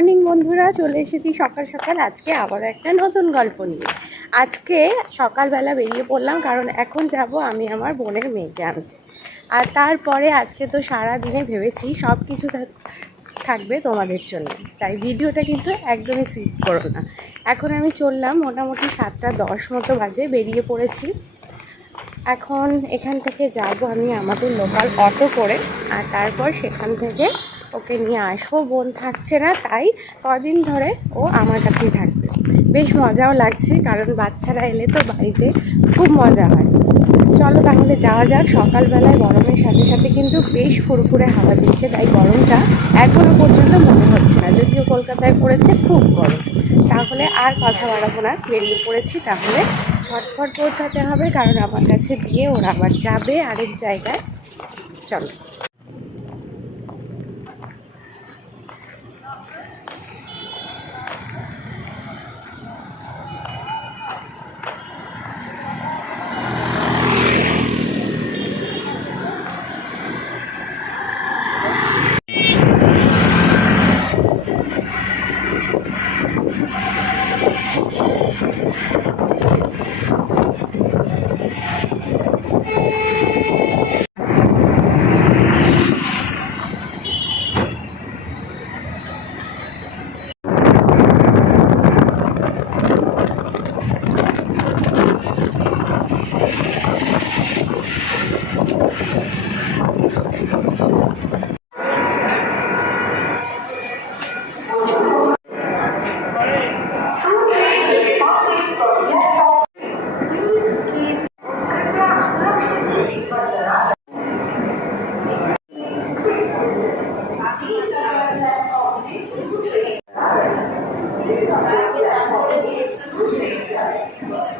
Morning বন্ধুরা, চলে এসেছি সকাল সকাল আজকে আবার একটা নতুন গল্প নিয়ে। আজকে সকালবেলা বেরিয়ে পড়লাম কারণ এখন যাব আমি আমার বোনের মেয়েকে আনতে। আর তারপরে আজকে তো সারা দিনে ভেবেছি সব কিছু থাকবে তোমাদের জন্য, তাই ভিডিওটা কিন্তু একদমই স্কিপ করো না। এখন আমি চললাম, মোটামুটি 7:10 মতো বাজে, বেরিয়ে পড়েছি। এখন এখান থেকে যাব আমি আমাদের লোকাল অটো করে, আর তারপর সেখান থেকে ওকে নিয়ে আসবো। বোন থাকছে না, তাই কদিন ধরে ও আমার কাছেই থাকবে। বেশ মজাও লাগছে কারণ বাচ্চারা এলে তো বাড়িতে খুব মজা হয়। চলো তাহলে যাওয়া যাক। সকালবেলায় গরমের সাথে সাথে কিন্তু বেশ ফুরফুরে হাওয়া দিচ্ছে, তাই গরমটা এখনও পর্যন্ত মনে হচ্ছে না, যদিও কলকাতায় পড়েছে খুব গরম। তাহলে আর কথা বাড়াবো না, বেরিয়ে পড়েছি। তাহলে ঝটফট পৌঁছাতে হবে কারণ আমার কাছে দিয়ে ওরা আবার যাবে আরেক জায়গায়। চলো।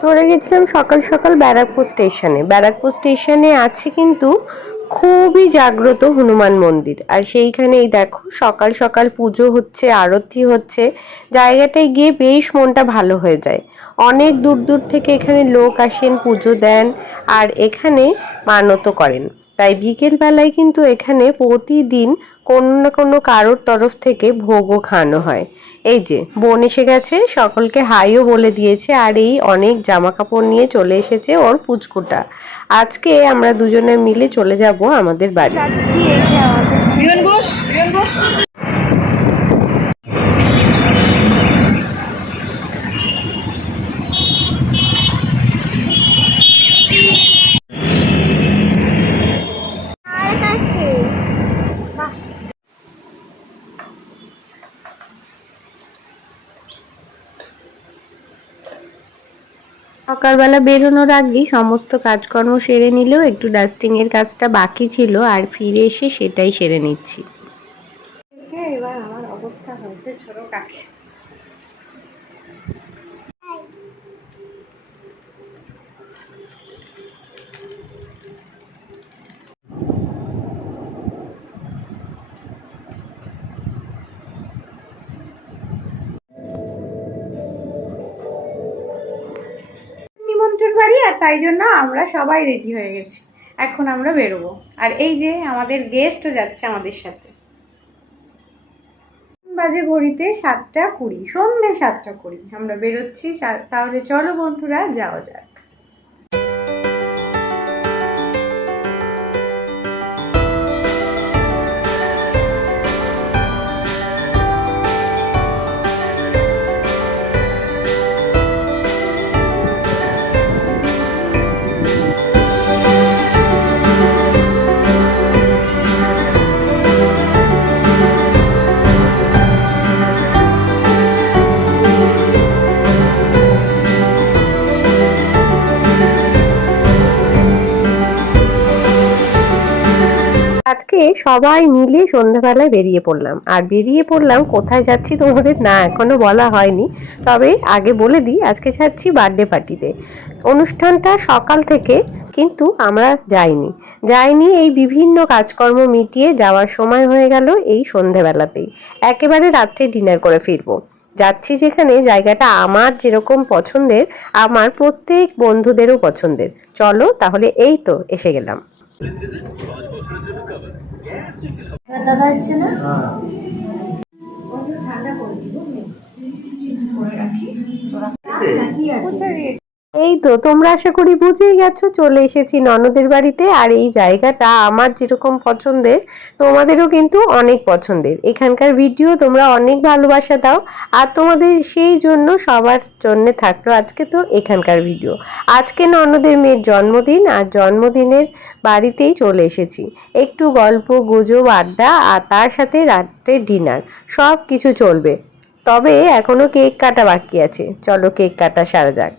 চলে গেছিলাম সকাল সকাল ব্যারাকপুর স্টেশনে। ব্যারাকপুর স্টেশনে আছে কিন্তু খুবই জাগ্রত হনুমান মন্দির, আর সেইখানেই দেখো সকাল সকাল পুজো হচ্ছে, আরতি হচ্ছে। জায়গাটায় গিয়ে বেশ মনটা ভালো হয়ে যায়। অনেক দূর দূর থেকে এখানে লোক আসেন, পুজো দেন আর এখানে মানতও করেন। তাই বিকেলবেলায় কিন্তু এখানে প্রতিদিন কোনো না কোনো কারোর তরফ থেকে ভোগও খাওয়ানো হয়। এই যে বোন এসে গেছে, সকলকে হাইও বলে দিয়েছে, আর এই অনেক জামা কাপড় নিয়ে চলে এসেছে ওর পুচকুটা। আজকে আমরা দুজনে মিলে চলে যাব আমাদের বাড়ি। সকালবেলা বেরোনোর আগেই সমস্ত কাজকর্ম সেরে নিলেও একটু ডাস্টিংয়ের কাজটা বাকি ছিল, আর ফিরে এসে সেটাই সেরে নিচ্ছি। এবার আমার অবস্থা হয়েছে ছোট কাকে। নিমন্ত্রণ বাড়ি, আর তাই জন্য আমরা সবাই রেডি হয়ে গেছি। এখন আমরা বেরোবো, আর এই যে আমাদের গেস্টও যাচ্ছে আমাদের সাথে। বাজে ঘড়িতে 7:20, সন্ধ্যে 7:20 আমরা বেরোচ্ছি। তাহলে চলো বন্ধুরা, যাওয়া যাক। আজকে সবাই মিলে সন্ধ্যাবেলায় বেরিয়ে পড়লাম, আর বেরিয়ে পড়লাম কোথায় যাচ্ছি তোমাদের না এখনো বলা হয়নি, তবে আগে বলে দিই আজকে যাচ্ছি বার্থডে পার্টিতে। অনুষ্ঠানটা সকাল থেকে, কিন্তু আমরা যাইনি এই বিভিন্ন কাজকর্ম মিটিয়ে যাওয়ার সময় হয়ে গেল এই সন্ধ্যাবেলাতেই। একেবারে রাত্রে ডিনার করে ফিরবো। যাচ্ছি যেখানে, জায়গাটা আমার যেরকম পছন্দের আমার প্রত্যেক বন্ধুদেরও পছন্দের। চলো তাহলে, এই তো এসে গেলাম। দাদা আসছে না? ঠান্ডা পড়ে এই তো তোমরা আশা করি বুঝেই গেছো, চলে এসেছি ননদের বাড়িতে। আর এই জায়গাটা আমার যেরকম পছন্দের তোমাদেরও কিন্তু অনেক পছন্দের। এখানকার ভিডিও তোমরা অনেক ভালোবাসা দাও, আর তোমাদের সেই জন্য সবার জন্য থাকলো আজকে তো এখানকার ভিডিও। আজকে ননদের মেয়ের জন্মদিন, আর জন্মদিনের বাড়িতেই চলে এসেছি। একটু গল্প গুজব আড্ডা, আর তার সাথে রাত্রের ডিনার সব কিছু চলবে। তবে এখনো কেক কাটা বাকি আছে, চলো কেক কাটা সারা যাক।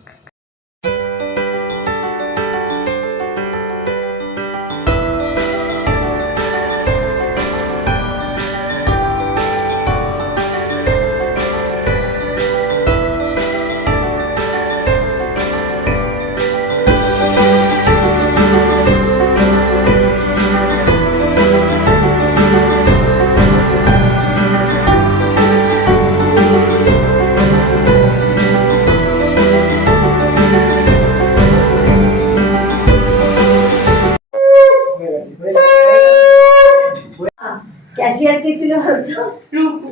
ক্যাশিয়ার কে ছিল বলতো? রূপু।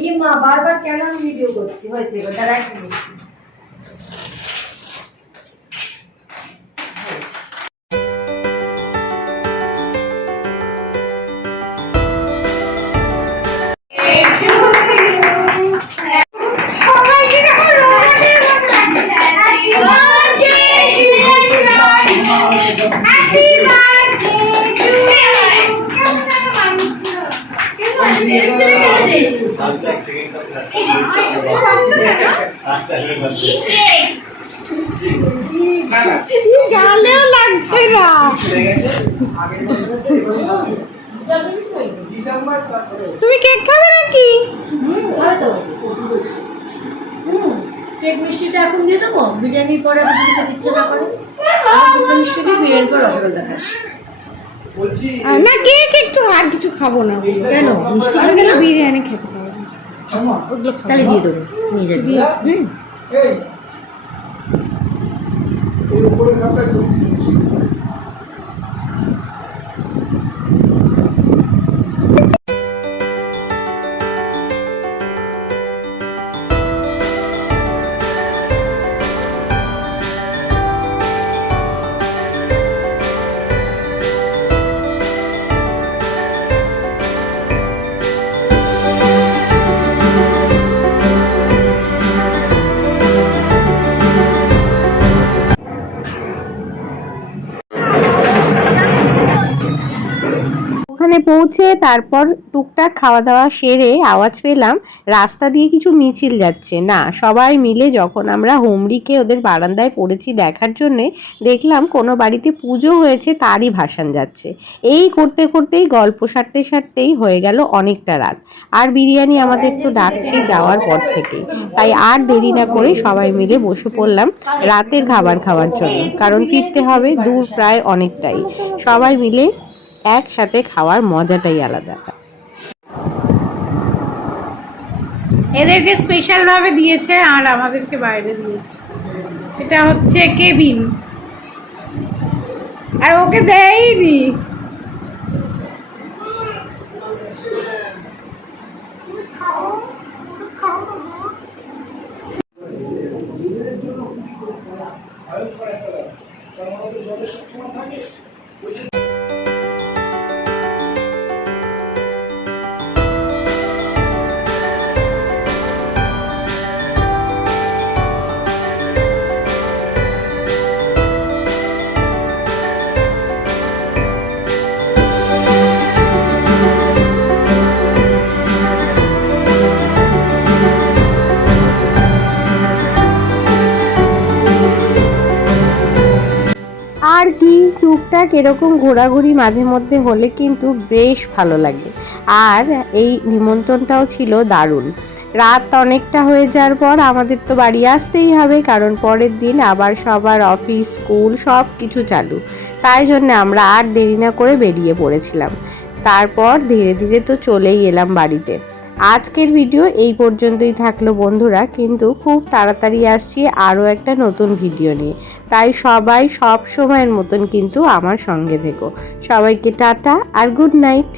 এই মা বারবার কেন ভিডিও করছি? হয়েছে দাঁড়া এক মিনিট। গালেও লাগছে না। তুমি কেক খাবে নাকি? কেক মিষ্টিটা এখন দিয়ে দেবো, বিরিয়ানির পরে আমি যদি খেতে ইচ্ছে না করে শুকনো মিষ্টি দিয়ে বিরিয়ানির পর রসগোল্লা খাস। না কেক একটু, আর কিছু খাবো না। কেন মিষ্টি খাবে না? বিরিয়ানি খেতে পারবো, তাহলে দিয়ে দেবো, নিয়ে যাবি। ওখানে পৌঁছে তারপর টুকটাক খাওয়া দাওয়া সেরে আওয়াজ পেলাম রাস্তা দিয়ে কিছু মিছিল যাচ্ছে। না, সবাই মিলে যখন আমরা হোমরিকে ওদের বারান্দায় পড়েছি দেখার জন্যে, দেখলাম কোনো বাড়িতে পুজো হয়েছে, তারই ভাসান যাচ্ছে। এই করতে করতেই গল্প সারতে সারতেই হয়ে গেল অনেকটা রাত। আর বিরিয়ানি আমাদের তো ডাকছে যাওয়ার পর থেকেই, তাই আর দেরি না করে সবাই মিলে বসে পড়লাম রাতের খাবার খাওয়ার জন্য, কারণ ফিরতে হবে, দূর প্রায় অনেকটাই। সবাই মিলে একসাথে খাওয়ার মজাটাই আলাদা। এদেরকে স্পেশাল ভাবে দিয়েছে আর আমাদেরকে বাইরে দিয়েছে। এটা হচ্ছে কেবিন, আর ওকে দেয়নি। আর কি টুকটাক এরকম ঘোরাঘুরি মাঝে মধ্যে হলে কিন্তু বেশ ভালো লাগে। আর এই নিমন্ত্রণটাও ছিল দারুণ। রাত অনেকটা হয়ে যাওয়ার পর আমাদের তো বাড়ি আসতেই হবে, কারণ পরের দিন আবার সবার অফিস স্কুল সব কিছু চালু। তাই জন্য আমরা আর দেরি না করে বেরিয়ে পড়েছিলাম। তারপর ধীরে ধীরে তো চলেই এলাম বাড়িতে। আজকের ভিডিও এই পর্যন্তই থাকলো বন্ধুরা, কিন্তু খুব তাড়াতাড়ি আসছি আরও একটা নতুন ভিডিও নিয়ে। তাই সবাই সব সময়ের মতন কিন্তু আমার সঙ্গে থেকো। সবাইকে টাটা আর গুড নাইট।